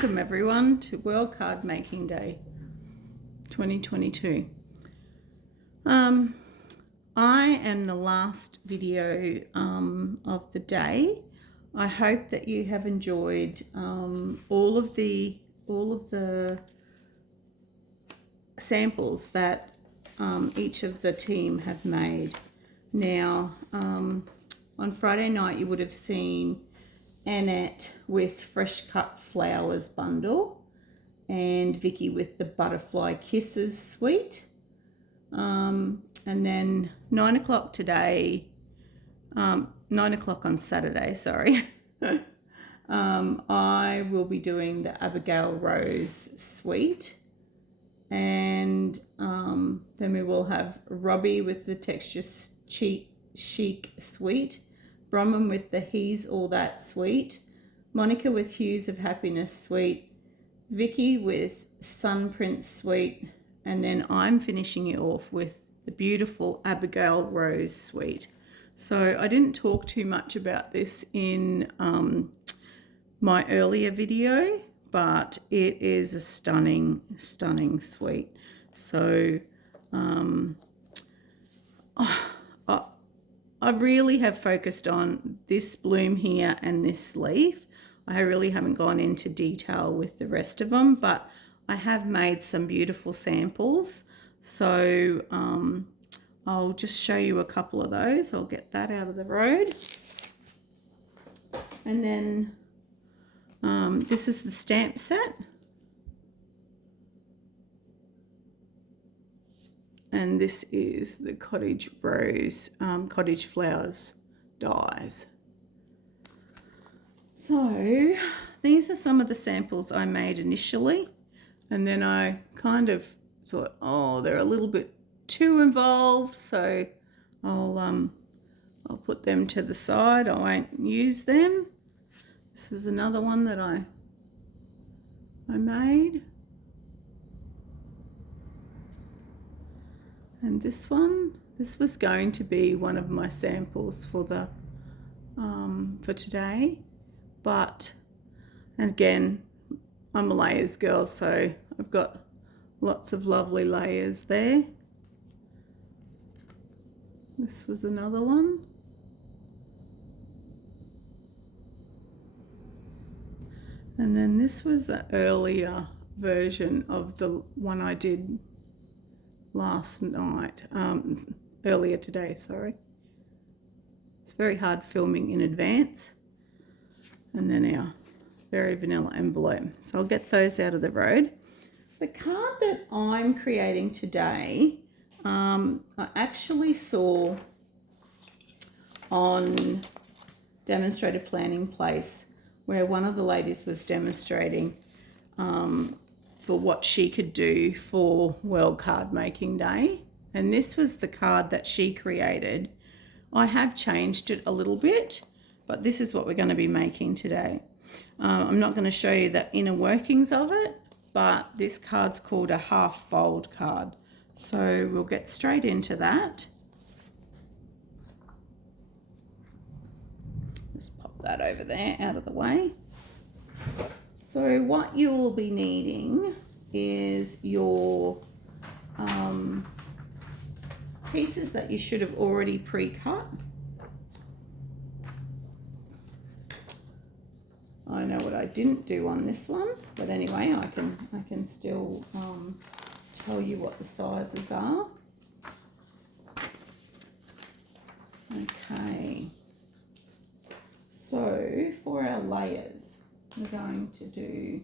Welcome everyone to World Card Making Day 2022. I am the last video of the day. I hope that you have enjoyed all of the samples that each of the team have made. Now, on Friday night you would have seen Annette with Fresh Cut Flowers bundle and Vicky with the Butterfly Kisses suite. And then 9 o'clock today, 9 o'clock on Saturday, sorry, I will be doing the Abigail Rose suite. And then we will have Robbie with the Texture Chic suite, Bronwyn with the He's All That suite, Monica with Hues of Happiness suite, Vicky with Sunprint suite, and then I'm finishing it off with the beautiful Abigail Rose suite. So I didn't talk too much about this in my earlier video, but it is a stunning suite. So I really have focused on this bloom here and this leaf. I really haven't gone into detail with the rest of them, but I have made some beautiful samples. So I'll just show you a couple of those. I'll get that out of the road. And then this is the stamp set. And this is the Cottage Rose, Cottage Flowers dies. So these are some of the samples I made initially. And then I kind of thought, oh, they're a little bit too involved. So I'll put them to the side. I won't use them. This was another one that I made. And this was going to be one of my samples for the for today, but again, I'm a layers girl, so I've got lots of lovely layers there. This was another one. And then this was the earlier version of the one I did last night, earlier today, sorry. It's very hard filming in advance. And then our very vanilla envelope. So I'll get those out of the road. The card that I'm creating today, I actually saw on Demonstrator Planning Place where one of the ladies was demonstrating for what she could do for World Card Making Day. And this was the card that she created. I have changed it a little bit, but this is what we're going to be making today. I'm not going to show you the inner workings of it, but this card's called a half fold card. So we'll get straight into that. Just pop that over there out of the way. So what you will be needing is your pieces that you should have already pre-cut. I know what I didn't do on this one, but anyway, I can still tell you what the sizes are. Okay. So for our layers, we're going to do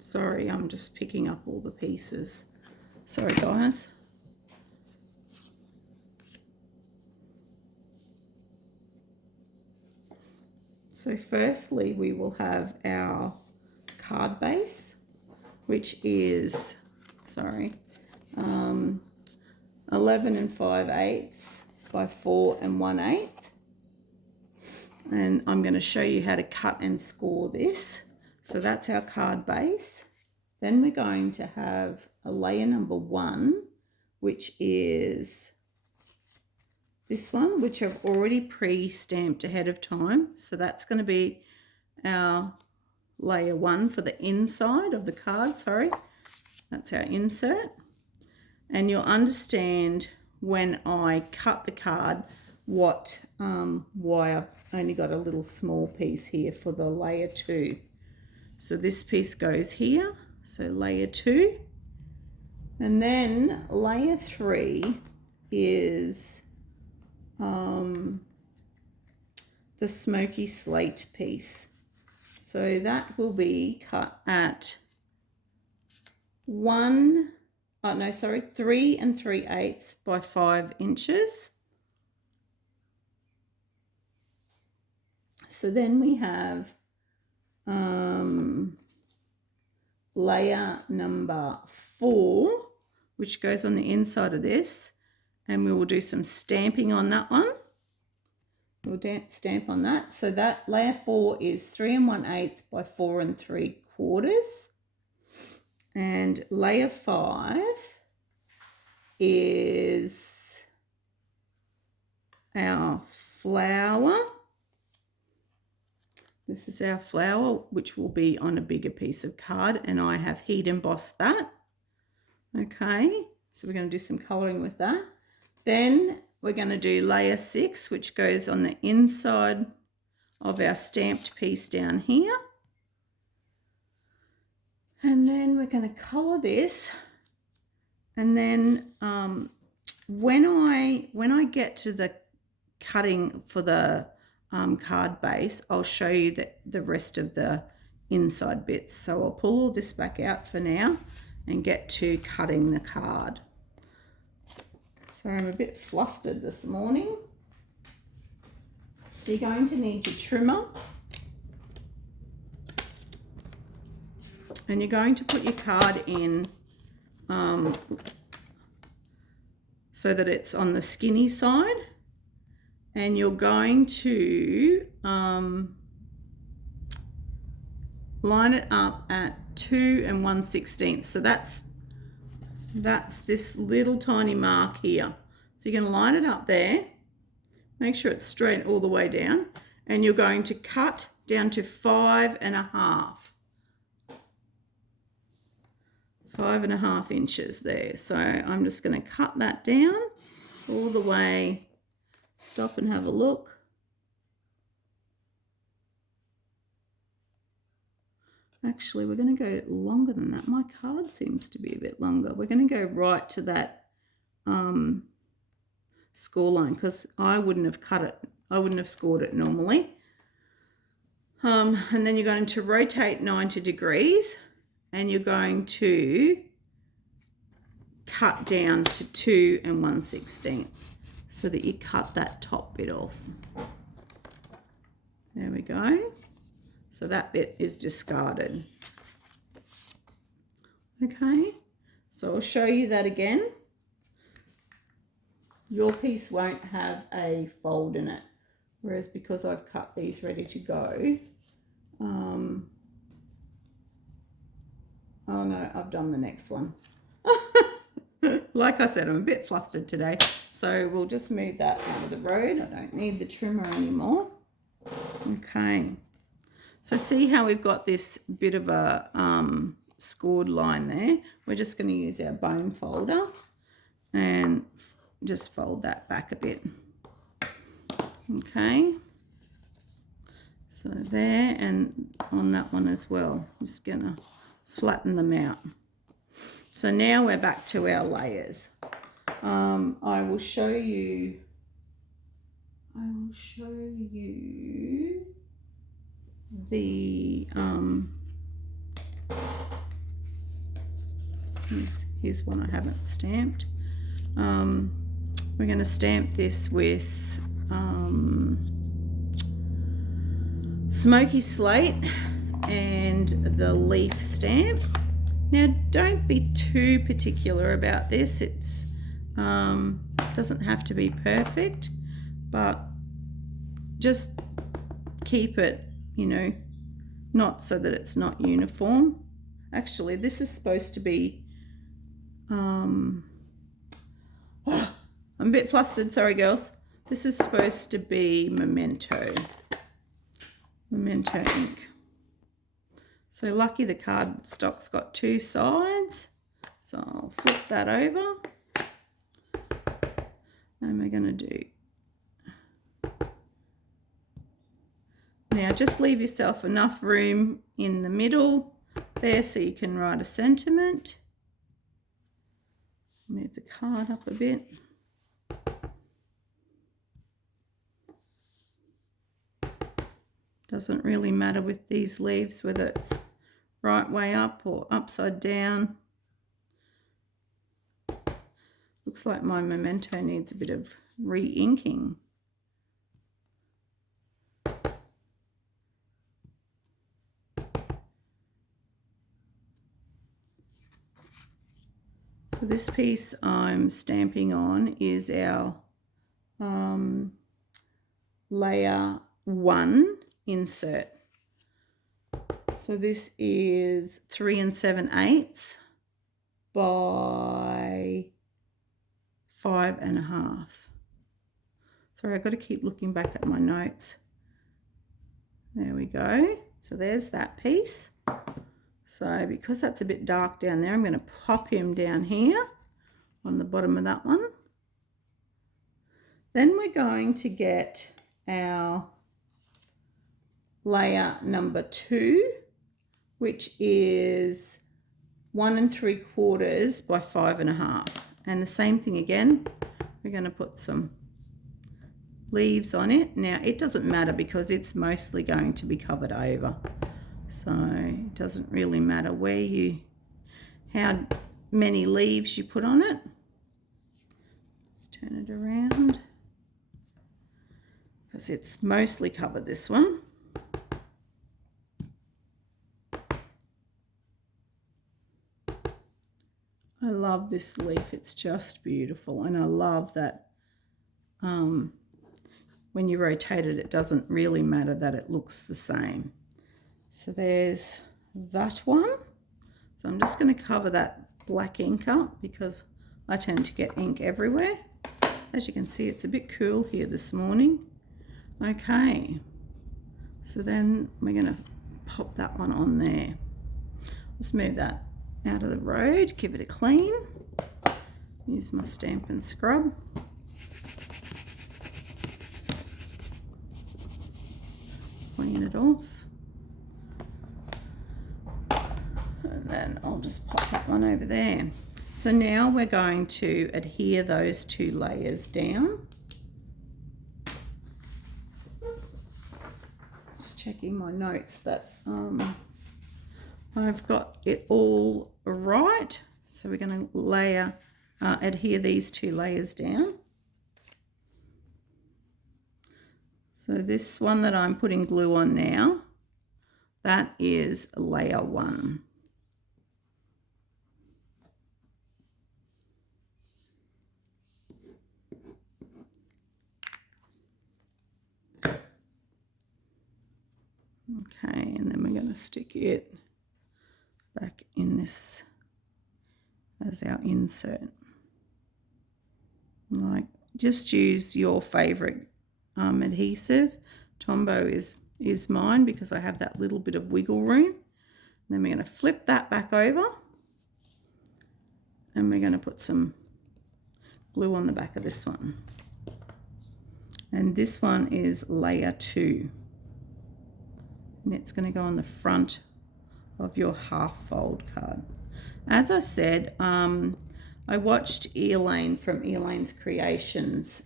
sorry, I'm just picking up all the pieces. Sorry guys. So firstly, we will have our card base, which is, 11 5/8 by 4 1/8. And I'm going to show you how to cut and score this. So that's our card base. Then we're going to have a layer number 1, which is this one, which I've already pre-stamped ahead of time. So that's going to be our layer 1 for the inside of the card, sorry. That's our insert. And you'll understand when I cut the card why I've only got a little small piece here for the layer 2. So this piece goes here, so layer 2. And then layer 3 is the smoky slate piece. So that will be cut at 3 3/8 by 5 inches. So then we have layer number 4, which goes on the inside of this, and we will do some stamping on that one. We'll stamp on that. So that layer 4 is 3 1/8 by 4 3/4. And layer 5 is our flower. This is our flower, which will be on a bigger piece of card, and I have heat embossed that. Okay, so we're going to do some colouring with that. Then we're going to do layer 6, which goes on the inside of our stamped piece down here. And then we're going to colour this. And then when I get to the cutting for the card base, I'll show you the rest of the inside bits. So I'll pull all this back out for now and get to cutting the card. So I'm a bit flustered this morning. So you're going to need your trimmer, and you're going to put your card in so that it's on the skinny side. And you're going to line it up at 2 1/16. So that's this little tiny mark here. So you're going to line it up there. Make sure it's straight all the way down. And you're going to cut down to 5 1/2. 5 1/2 inches there. So I'm just going to cut that down all the way. Stop and have a look. Actually, we're going to go longer than that. My card seems to be a bit longer. We're going to go right to that score line, because I wouldn't have cut it. I wouldn't have scored it normally. And then you're going to rotate 90 degrees, and you're going to cut down to 2 1/16. So that you cut that top bit off. There we go. So that bit is discarded. Okay, so I'll show you that again. Your piece won't have a fold in it, whereas because I've cut these ready to go, oh no, I've done the next one. Like I said, I'm a bit flustered today. So we'll just move that out of the road. I don't need the trimmer anymore. Okay. So see how we've got this bit of a scored line there? We're just going to use our bone folder and just fold that back a bit. Okay. So there, and on that one as well. I'm just going to flatten them out. So now we're back to our layers. I will show you the here's one I haven't stamped. We're going to stamp this with smoky slate and the leaf stamp. Now don't be too particular about this. It's doesn't have to be perfect, but just keep it, you know, not so that it's not uniform. Actually, this is supposed to be, I'm a bit flustered, sorry girls. This is supposed to be Memento ink. So lucky the cardstock's got two sides. So I'll flip that over. And we're going to do, now just leave yourself enough room in the middle there so you can write a sentiment. Move the card up a bit. Doesn't really matter with these leaves whether it's right way up or upside down. Looks like my Memento needs a bit of re-inking. So this piece I'm stamping on is our layer 1 insert. So this is 3 7/8 by 5 1/2. Sorry, I've got to keep looking back at my notes. There we go. So there's that piece. So because that's a bit dark down there, I'm going to pop him down here on the bottom of that one. Then we're going to get our layer number 2, which is 1 3/4 by 5 1/2. And the same thing again, we're going to put some leaves on it. Now it doesn't matter because it's mostly going to be covered over. So it doesn't really matter how many leaves you put on it. Let's turn it around because it's mostly covered, this one. I love this leaf, it's just beautiful, and I love that when you rotate it, it doesn't really matter that it looks the same. So there's that one. So I'm just going to cover that black ink up because I tend to get ink everywhere. As you can see, it's a bit cool here this morning. Okay, so then we're going to pop that one on there. Let's move that out of the road, give it a clean. Use my stamp and scrub. Clean it off. And then I'll just pop that one over there. So now we're going to adhere those 2 layers down. Just checking my notes that I've got it all right. So we're going to adhere these 2 layers down. So this one that I'm putting glue on now, that is layer 1. Okay, and then we're going to stick it back in this as our insert. Like, just use your favorite adhesive. Tombow is mine because I have that little bit of wiggle room. And then we're going to flip that back over and we're going to put some glue on the back of this one. And this one is layer 2. And it's going to go on the front of your half fold card. As I said, I watched Elaine from Elaine's Creations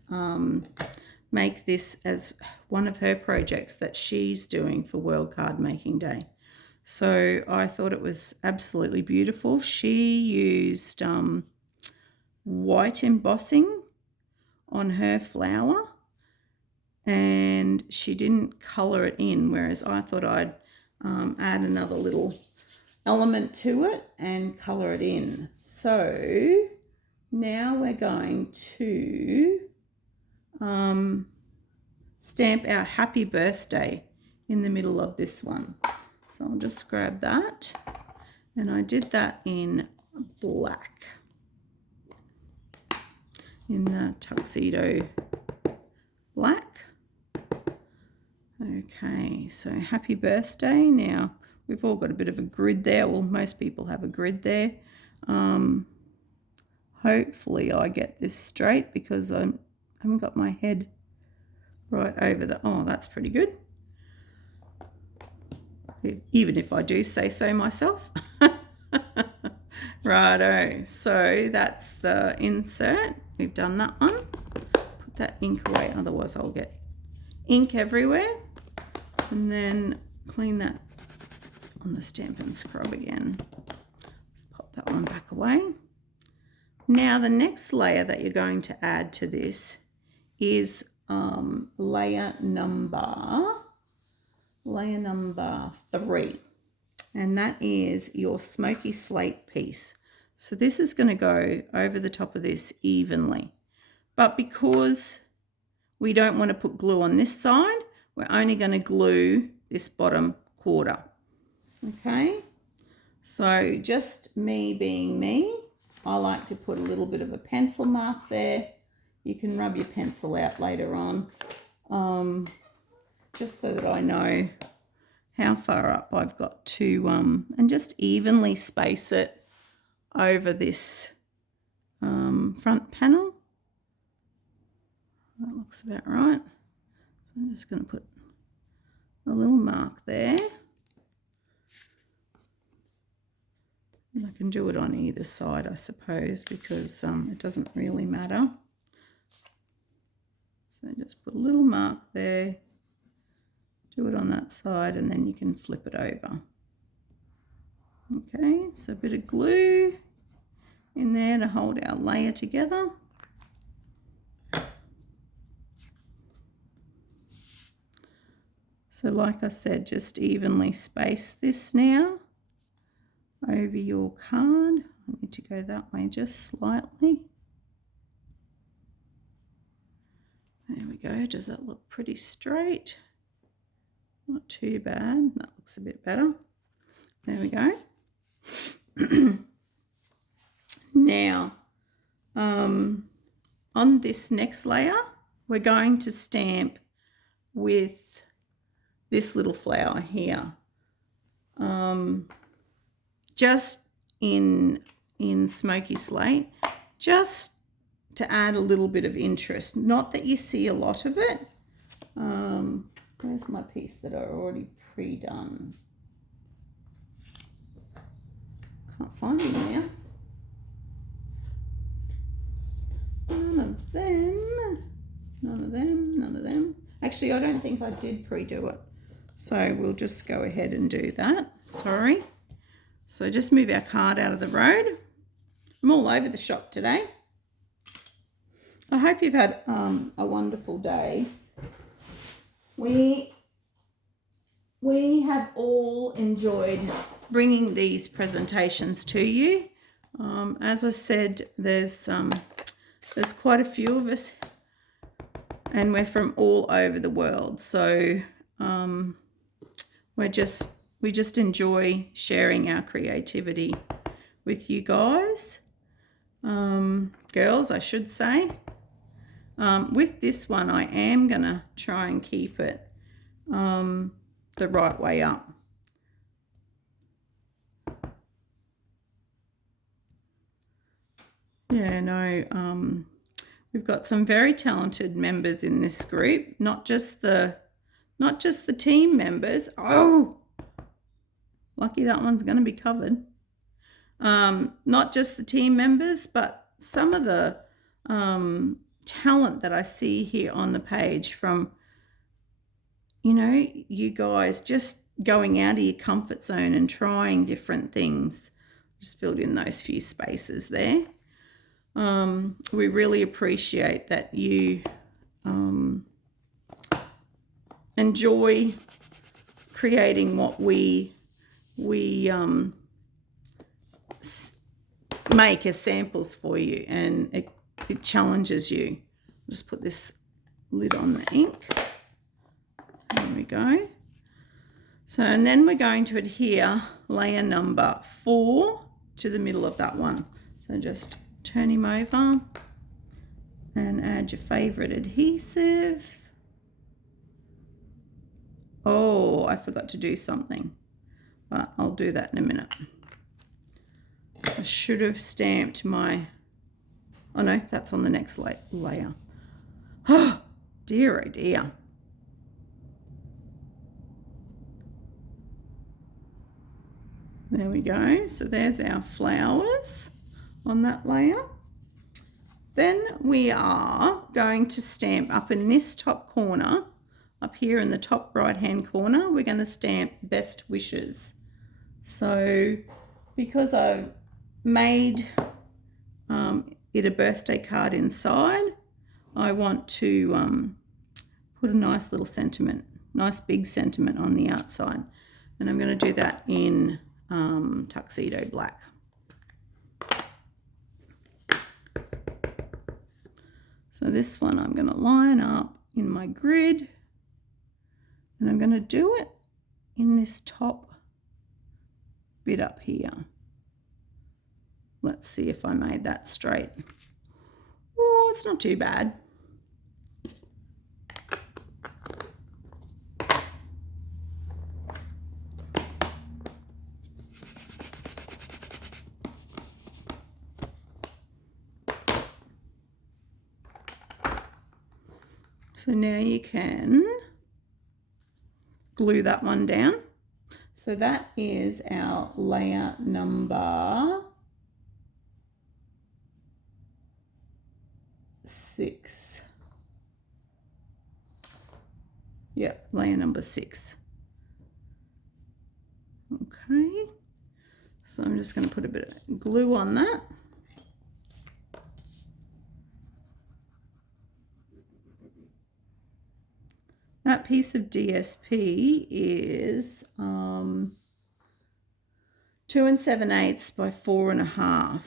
make this as one of her projects that she's doing for World Card Making Day. So I thought it was absolutely beautiful. She used white embossing on her flower and she didn't colour it in, whereas I thought I'd add another little element to it and colour it in. So now we're going to stamp our happy birthday in the middle of this one. So I'll just grab that, and I did that in black, in the tuxedo black. Okay, so happy birthday. Now we've all got a bit of a grid there. Well, most people have a grid there. Hopefully I get this straight because I haven't got my head right over the, oh, that's pretty good. Even if I do say so myself. Righto, so that's the insert. We've done that one. Put that ink away, otherwise I'll get ink everywhere. And then clean that on the Stampin' Scrub again. Let's pop that one back away. Now the next layer that you're going to add to this is layer number 3, and that is your smoky slate piece. So this is going to go over the top of this evenly, but because we don't want to put glue on this side, we're only going to glue this bottom quarter. Okay, so just me being me, I like to put a little bit of a pencil mark there. You can rub your pencil out later on, just so that I know how far up I've got to, and just evenly space it over this front panel. That looks about right. So I'm just going to put a little mark there. And I can do it on either side, I suppose, because it doesn't really matter. So just put a little mark there, do it on that side, and then you can flip it over. Okay, so a bit of glue in there to hold our layer together. So like I said, just evenly space this now over your card. I need to go that way just slightly. There we go. Does that look pretty straight? Not too bad. That looks a bit better. There we go. Now, on this next layer, we're going to stamp with this little flower here. Just in Smoky Slate, just to add a little bit of interest. Not that you see a lot of it. Where's my piece that I already pre-done? Can't find it now. None of them. None of them. None of them. Actually, I don't think I did pre-do it. So we'll just go ahead and do that. Sorry. So just move our card out of the road. I'm all over the shop today. I hope you've had a wonderful day. We have all enjoyed bringing these presentations to you. As I said, there's quite a few of us, and we're from all over the world. So we just enjoy sharing our creativity with you guys, girls, I should say. With this one, I am going to try and keep it the right way up. Yeah, no, we've got some very talented members in this group, not just the team members. Oh, lucky that one's going to be covered. Not just the team members, but some of the talent that I see here on the page from, you know, you guys just going out of your comfort zone and trying different things. Just filled in those few spaces there. We really appreciate that you enjoy creating what we make as samples for you, and it challenges you. Just put this lid on the ink. There we go. So, and then we're going to adhere layer number 4 to the middle of that one. So just turn him over and add your favourite adhesive. Oh, I forgot to do something, but I'll do that in a minute. I should have stamped my, oh no, that's on the next layer. Oh dear, oh dear. There we go. So there's our flowers on that layer. Then we are going to stamp up in this top corner, up here in the top right hand corner, we're going to stamp best wishes. So because I've made it a birthday card inside, I want to put a nice little sentiment, nice big sentiment on the outside. And I'm going to do that in tuxedo black. So this one I'm going to line up in my grid, and I'm going to do it in this top bit up here. Let's see if I made that straight. Oh, it's not too bad. So now you can glue that one down. So that is our layer number 6. Yep, layer number 6. Okay, so I'm just going to put a bit of glue on that. That piece of DSP is 2 7/8 by 4 1/2.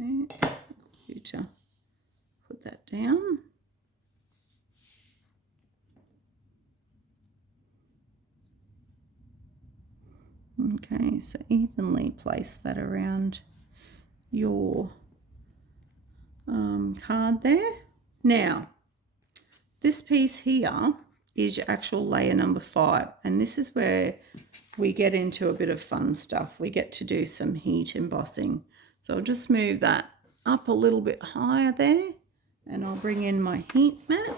Okay, you to put that down. Okay, so evenly place that around your card there. Now, this piece here is your actual layer number 5, and this is where we get into a bit of fun stuff. We get to do some heat embossing. So I'll just move that up a little bit higher there, and I'll bring in my heat mat.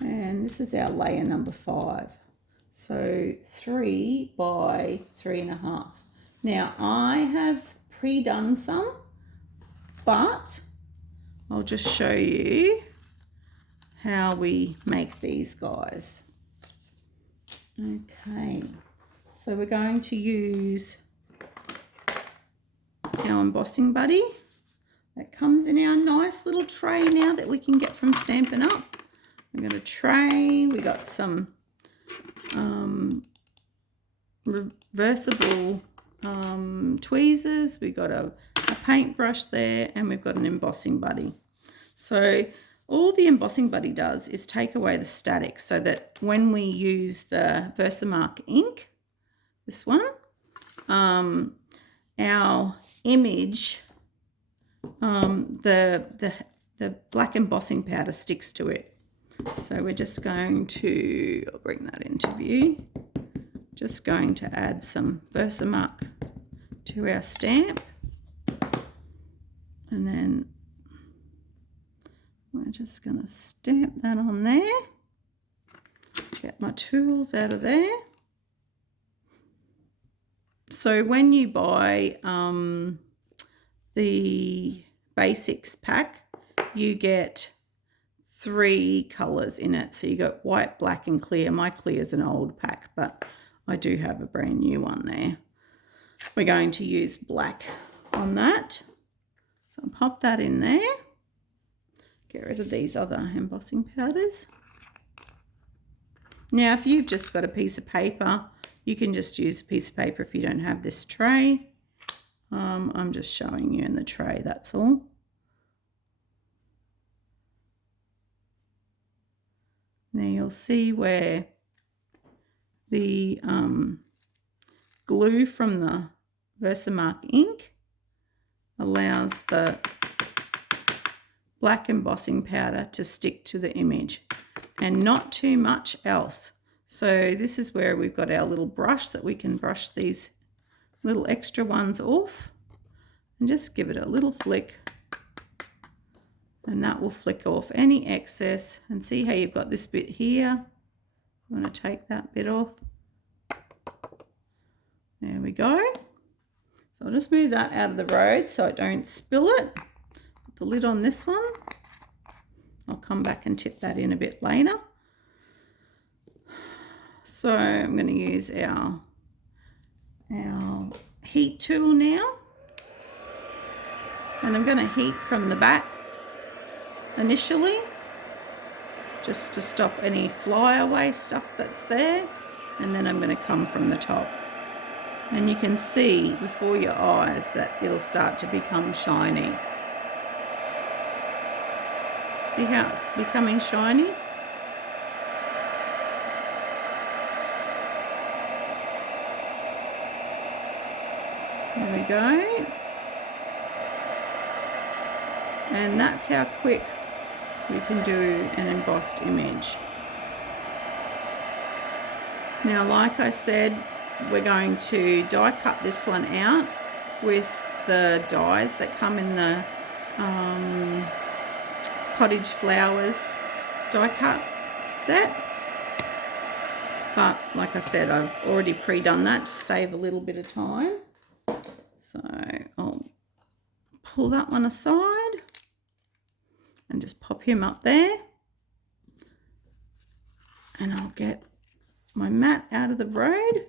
And this is our layer number 5. So 3 by 3 1/2. Now I have pre-done some, but I'll just show you how we make these guys. Okay, so we're going to use our embossing buddy that comes in our nice little tray now that we can get from Stampin' Up. We've got a tray, we got some reversible tweezers, we've got a paintbrush there, and we've got an embossing buddy. So all the embossing buddy does is take away the static, so that when we use the Versamark ink, this one, our image, the black embossing powder sticks to it. So we're just going to, I'll bring that into view, just going to add some Versamark to our stamp, and then we're just going to stamp that on there. Get my tools out of there. So when you buy the basics pack, you get 3 colours in it. So you got white, black and clear. My clear is an old pack, but I do have a brand new one there. We're going to use black on that. So I'll pop that in there. Get rid of these other embossing powders. Now, if you've just got a piece of paper, you can just use a piece of paper if you don't have this tray. I'm just showing you in the tray, that's all. Now you'll see where the glue from the Versamark ink allows the black embossing powder to stick to the image and not too much else. So this is where we've got our little brush that we can brush these little extra ones off and just give it a little flick, and that will flick off any excess. And see how you've got this bit here? You want to take that bit off. There we go. So I'll just move that out of the road so I don't spill it. Put the lid on this one. I'll come back and tip that in a bit later. So I'm going to use our heat tool now. And I'm going to heat from the back initially, just to stop any flyaway stuff that's there. And then I'm going to come from the top. And you can see before your eyes that it'll start to become shiny. See how it's becoming shiny? There we go. And that's how quick we can do an embossed image. Now, like I said, we're going to die cut this one out with the dies that come in the Cottage Flowers die cut set. But like I said, I've already pre-done that to save a little bit of time. So I'll pull that one aside and just pop him up there. And I'll get my mat out of the road.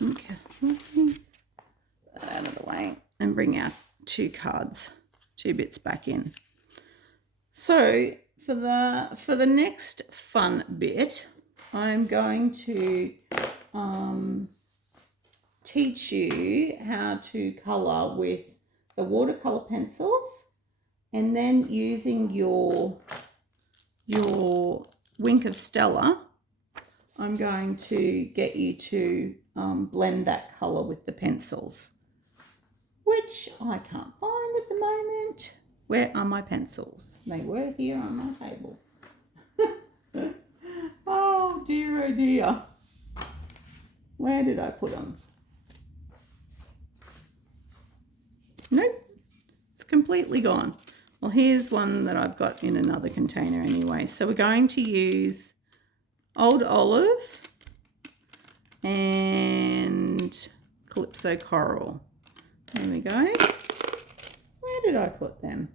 Okay, that out of the way and bring our two bits back in. So for the next fun bit, I'm going to teach you how to colour with the watercolour pencils, and then using your Wink of Stella, I'm going to get you to blend that colour with the pencils, which I can't find at the moment. Where are my pencils? They were here on my table. Oh dear, oh dear. Where did I put them? Nope, it's completely gone. Well, here's one that I've got in another container anyway. So we're going to use Old Olive and Calypso Coral. There we go. Where did I put them?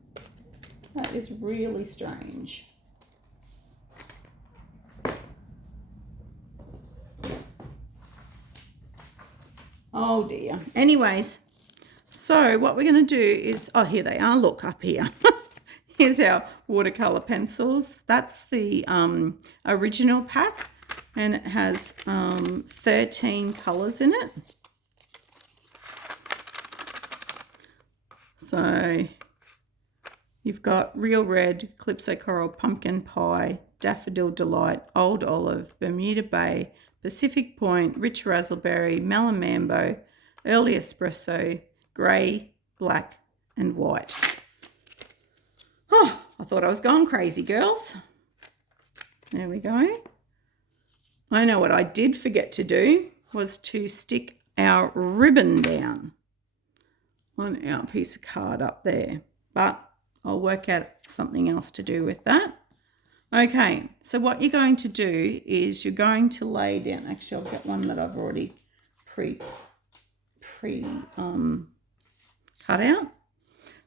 That is really strange. Oh dear. Anyways, so what we're going to do is, oh, here they are. Look up here. Here's our watercolor pencils. That's the original pack, and it has 13 colors in it. So you've got Real Red, Calypso Coral, Pumpkin Pie, Daffodil Delight, Old Olive, Bermuda Bay, Pacific Point, Rich Razzleberry, Melon Mambo, Early Espresso, Grey, Black and White. Oh, I thought I was going crazy, girls. There we go. I know what I did forget to do was to stick our ribbon down on our piece of card up there, but I'll work out something else to do with that. Okay, so what you're going to do is you're going to lay down, actually I'll get one that I've already cut out.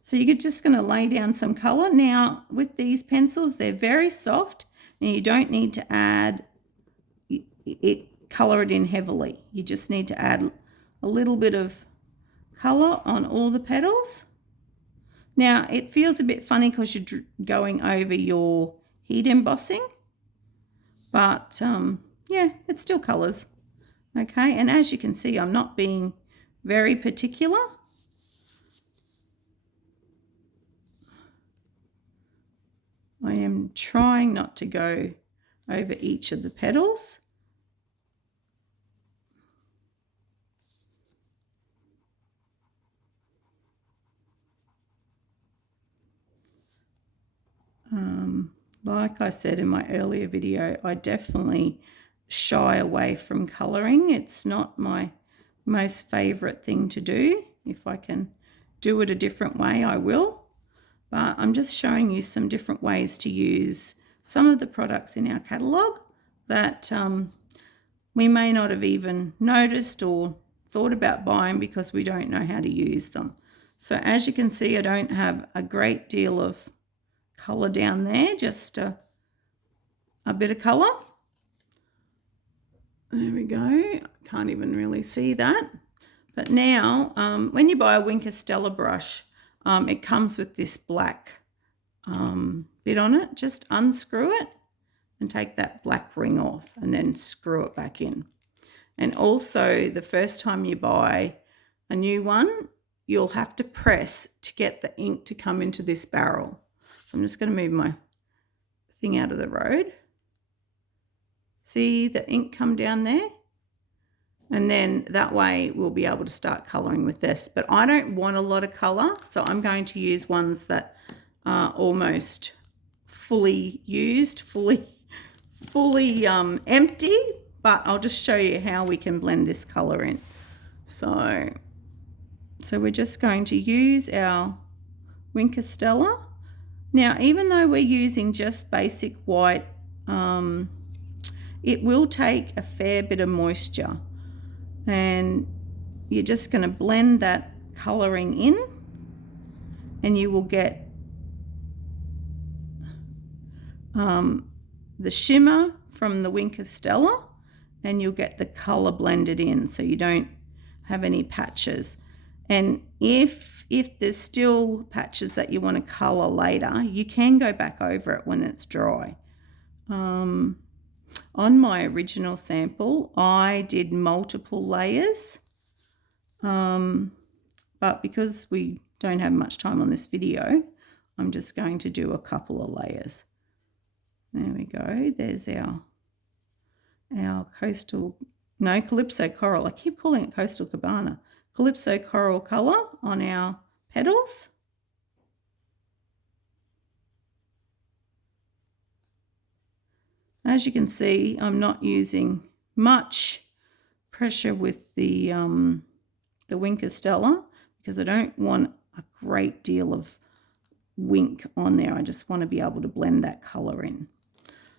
So you're just going to lay down some colour. Now with these pencils, they're very soft and you don't need to add colour it in heavily. You just need to add a little bit of colour on all the petals. Now it feels a bit funny because you're going over your heat embossing, but yeah, it still colours. Okay, and as you can see, I'm not being very particular. I am I'm trying not to go over each of the petals. Like I said in my earlier video, I definitely shy away from colouring. It's not my most favourite thing to do. If I can do it a different way, I will. But I'm just showing you some different ways to use some of the products in our catalogue that we may not have even noticed or thought about buying because we don't know how to use them. So as you can see, I don't have a great deal of colour down there, just a bit of colour. There we go. Can't even really see that. But now, when you buy a Wink of Stella brush, it comes with this black bit on it. Just unscrew it and take that black ring off and then screw it back in. And also, the first time you buy a new one, you'll have to press to get the ink to come into this barrel. So I'm just going to move my thing out of the road. See the ink come down there? And then that way we'll be able to start colouring with this. But I don't want a lot of colour, so I'm going to use ones that are almost fully used, fully empty. But I'll just show you how we can blend this colour in. So we're just going to use our Wink of Stella. Now, even though we're using just basic white, it will take a fair bit of moisture. And you're just going to blend that colouring in, and you will get the shimmer from the Wink of Stella, and you'll get the colour blended in so you don't have any patches. And if there's still patches that you want to colour later, you can go back over it when it's dry. On my original sample, I did multiple layers, but because we don't have much time on this video, I'm just going to do a couple of layers. There we go. There's our Calypso Coral. I keep calling it Coastal Cabana. Calypso Coral colour on our petals. As you can see, I'm not using much pressure with the Wink of Stella because I don't want a great deal of wink on there. I just want to be able to blend that colour in.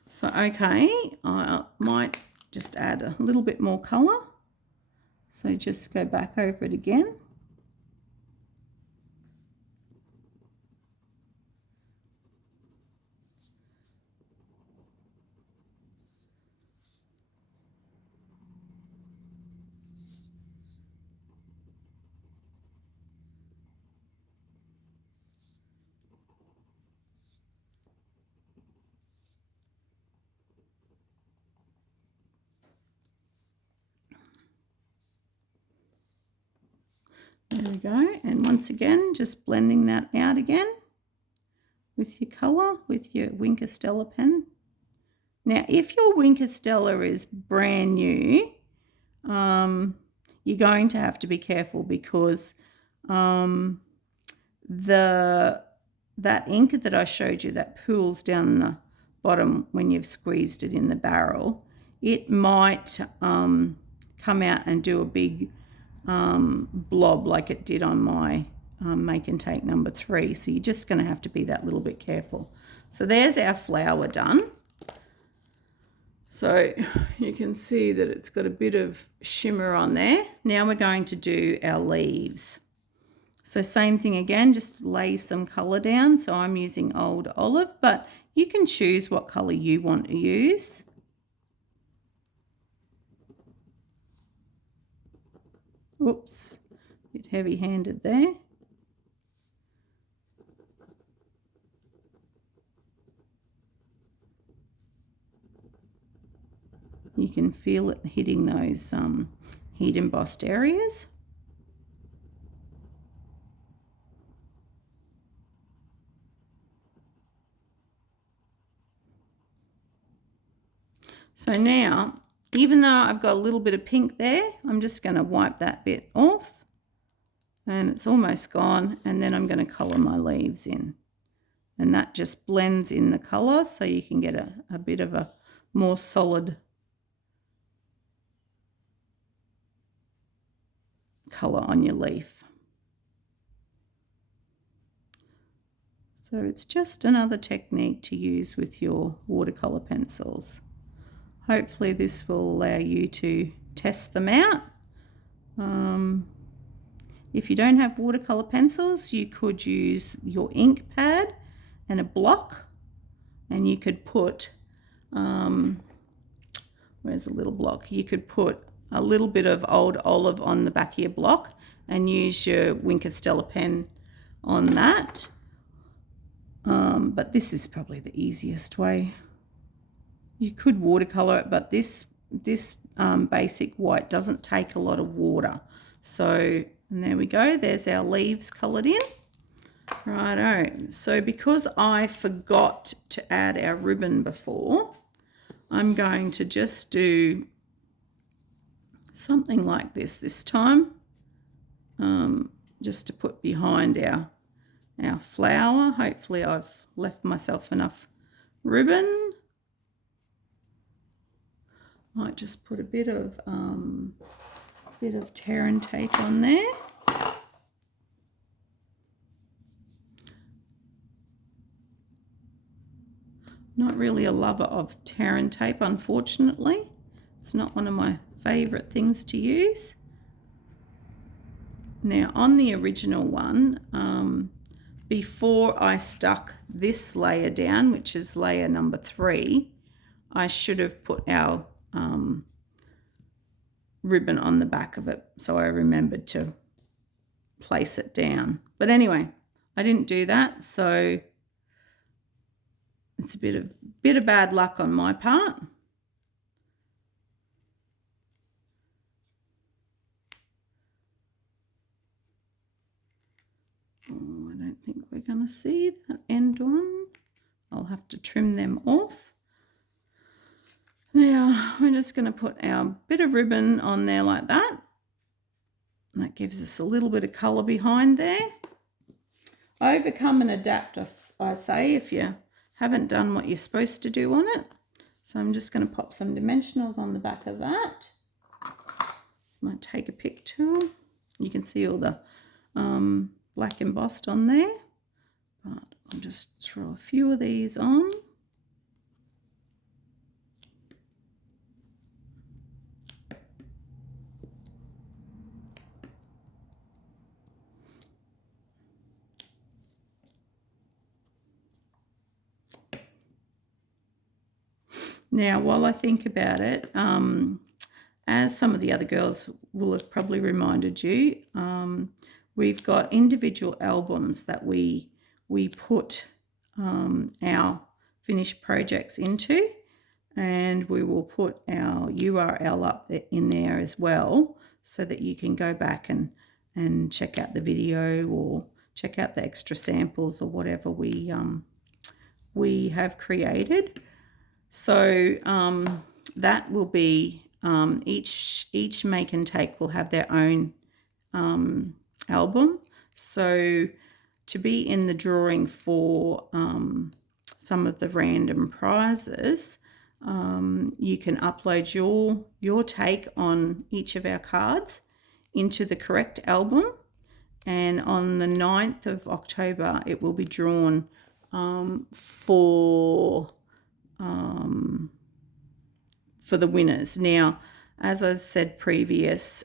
So, okay, I might just add a little bit more colour. So just go back over it again. There we go. And once again, just blending that out again with your colour, with your Wink of Stella pen. Now, if your Wink of Stella is brand new, you're going to have to be careful because that ink that I showed you that pools down the bottom when you've squeezed it in the barrel, it might come out and do a big blob like it did on my Make and Take number 3. So you're just going to have to be that little bit careful. So there's our flower done. So you can see that it's got a bit of shimmer on there. Now we're going to do our leaves. So same thing again, just lay some colour down. So I'm using Old Olive, but you can choose what colour you want to use. Oops, a bit heavy-handed there. You can feel it hitting those heat embossed areas. So now, even though I've got a little bit of pink there, I'm just going to wipe that bit off. And it's almost gone. And then I'm going to colour my leaves in. And that just blends in the colour so you can get a bit of a more solid colour on your leaf. So it's just another technique to use with your watercolour pencils. Hopefully this will allow you to test them out. If you don't have watercolour pencils, you could use your ink pad and a block, and you could put, where's a little block? You could put a little bit of old olive on the back of your block and use your Wink of Stella pen on that. But this is probably the easiest way. You could watercolour it, but this basic white doesn't take a lot of water. So, and there we go. There's our leaves coloured in. Righto. So because I forgot to add our ribbon before, I'm going to just do something like this time, just to put behind our flower. Hopefully I've left myself enough ribbon. Might just put a bit of tear and tape on there. Not really a lover of tear and tape, unfortunately. It's not one of my favourite things to use. Now on the original one, before I stuck this layer down, which is layer number 3, I should have put our ribbon on the back of it, so I remembered to place it down. But anyway, I didn't do that, so it's a bit of bad luck on my part. Oh, I don't think we're going to see that end on. I'll have to trim them off. Now we're just going to put our bit of ribbon on there like that. That gives us a little bit of colour behind there. Overcome and adapt, I say, if you haven't done what you're supposed to do on it. So I'm just going to pop some dimensionals on the back of that. Might take a pick tool. You can see all the black embossed on there, but I'll just throw a few of these on. Now, while I think about it, as some of the other girls will have probably reminded you, we've got individual albums that we put our finished projects into, and we will put our URL up there, in there as well, so that you can go back and check out the video or check out the extra samples or whatever we have created. So that will be each make and take will have their own album. So to be in the drawing for some of the random prizes, you can upload your take on each of our cards into the correct album, and on the 9th of October it will be drawn for the winners. Now, as I said previous,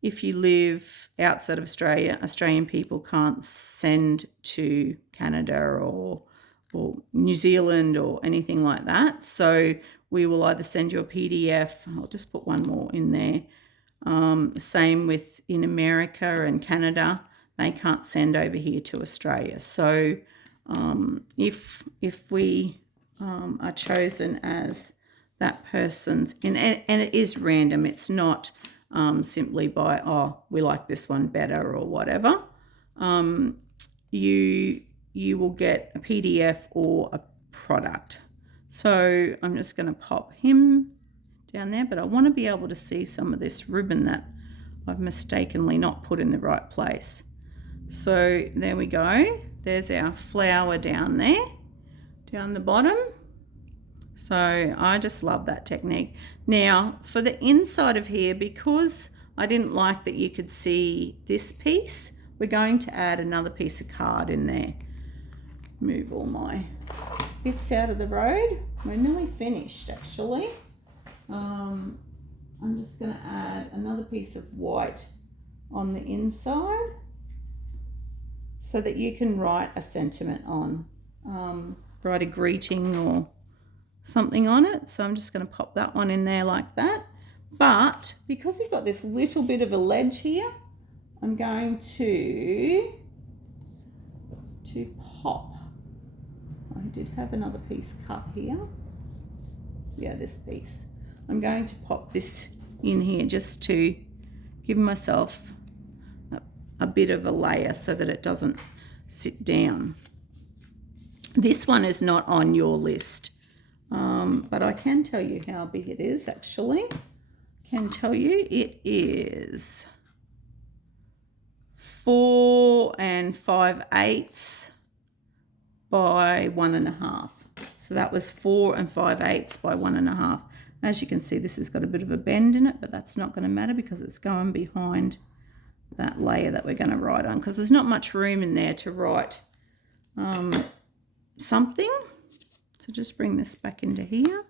if you live outside of Australia, Australian people can't send to Canada or New Zealand or anything like that. So we will either send you a PDF. I'll just put one more in there. Same with in America and Canada, they can't send over here to Australia. So if we are chosen as that person's, and it is random, it's not simply by, oh, we like this one better or whatever, you will get a PDF or a product. So I'm just going to pop him down there, but I want to be able to see some of this ribbon that I've mistakenly not put in the right place. So there we go. There's our flower down there, down the bottom. So I just love that technique. Now for the inside of here, because I didn't like that you could see this piece, we're going to add another piece of card in there. Move all my bits out of the road. We're nearly finished actually. I'm just going to add another piece of white on the inside so that you can write a sentiment on, write a greeting or something on it. So I'm just going to pop that one in there like that. But because we've got this little bit of a ledge here, I'm going to pop. I did have another piece cut here. Yeah, this piece. I'm going to pop this in here just to give myself a bit of a layer so that it doesn't sit down. This one is not on your list, but I can tell you how big it is actually. I can tell you it is 4 5/8 by 1.5. So that was 4 5/8 by 1.5. As you can see, this has got a bit of a bend in it, but that's not going to matter because it's going behind that layer that we're going to write on, because there's not much room in there to write something. So just bring this back into here.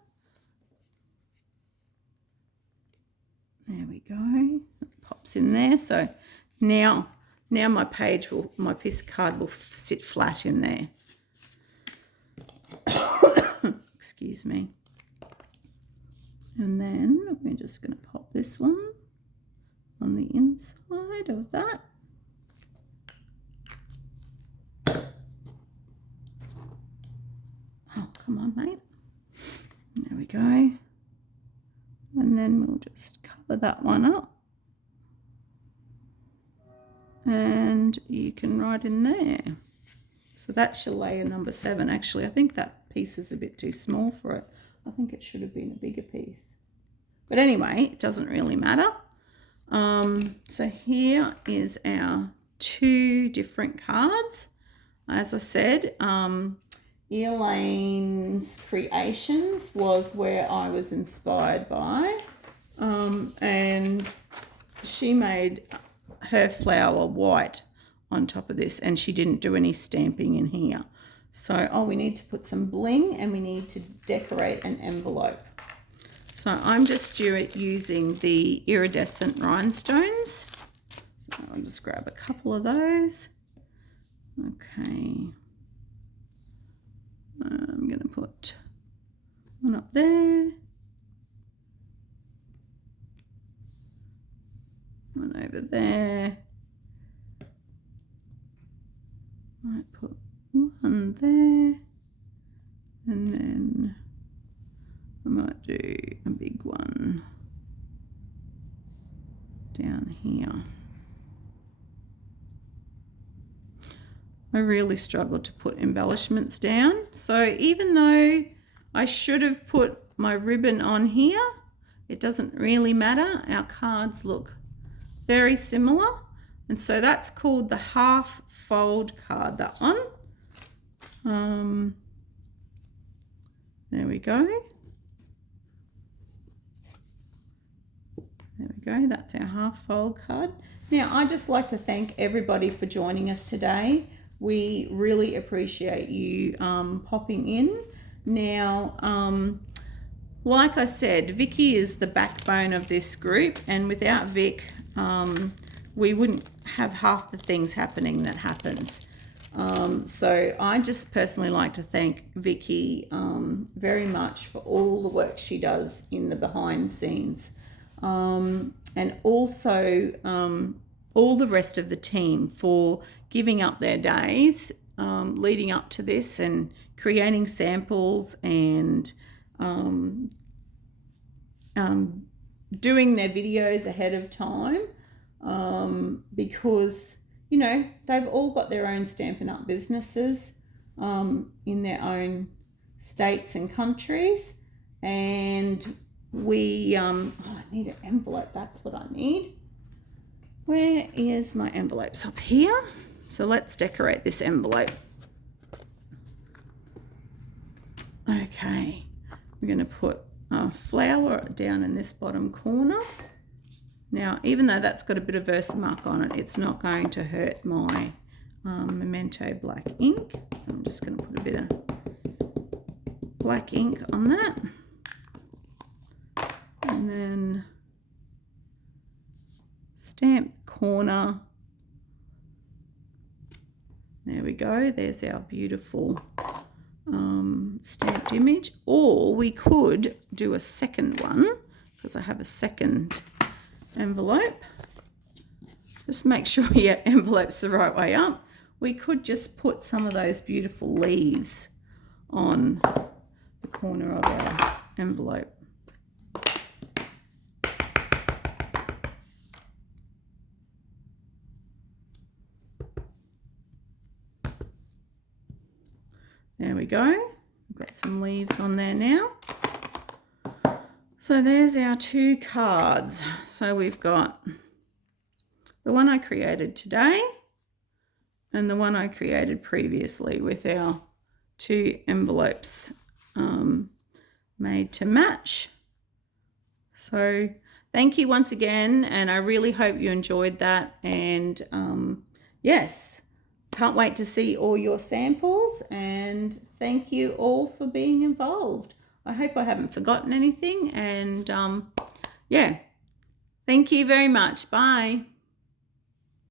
There we go. It pops in there. So now my piece of card will sit flat in there. Excuse me. And then we're just going to pop this one on the inside of that. Oh, come on, mate. There we go. And then we'll just cover that one up. And you can write in there. So that's your layer number 7. Actually, I think that piece is a bit too small for it. I think it should have been a bigger piece. But anyway, it doesn't really matter. So here is our 2 different cards. As I said, Elaine's Creations was where I was inspired by. And she made her flower white on top of this, and she didn't do any stamping in here. So, we need to put some bling and we need to decorate an envelope. So I'm just using the iridescent rhinestones. So I'll just grab a couple of those. Okay. I'm going to put one up there. One over there. Might put one there. And then I might do a big one down here. I really struggled to put embellishments down. So even though I should have put my ribbon on here, it doesn't really matter. Our cards look very similar. And so that's called the half fold card, that one. There we go. There we go, that's our half fold card. Now, I'd just like to thank everybody for joining us today. We really appreciate you popping in. Now, like I said, Vicky is the backbone of this group, and without Vic, we wouldn't have half the things happening that happens. So I just personally like to thank Vicky very much for all the work she does in the behind scenes. And also all the rest of the team for giving up their days leading up to this and creating samples and doing their videos ahead of time, because, you know, they've all got their own Stampin' Up! Businesses in their own states and countries. And we, I need an envelope, that's what I need. Where is my envelopes? Up here. So let's decorate this envelope. Okay, we're going to put a flower down in this bottom corner. Now, even though that's got a bit of Versamark on it, it's not going to hurt my Memento black ink. So I'm just going to put a bit of black ink on that. And then stamp the corner. There we go. There's our beautiful stamped image. Or we could do a second one, because I have a second envelope. Just make sure your envelope's the right way up. We could just put some of those beautiful leaves on the corner of our envelope. There we go. We've got some leaves on there now. So there's our 2 cards. So we've got the one I created today and the one I created previously with our 2 envelopes made to match. So thank you once again, and I really hope you enjoyed that. And yes, can't wait to see all your samples, and thank you all for being involved. I hope I haven't forgotten anything, and yeah, thank you very much. Bye.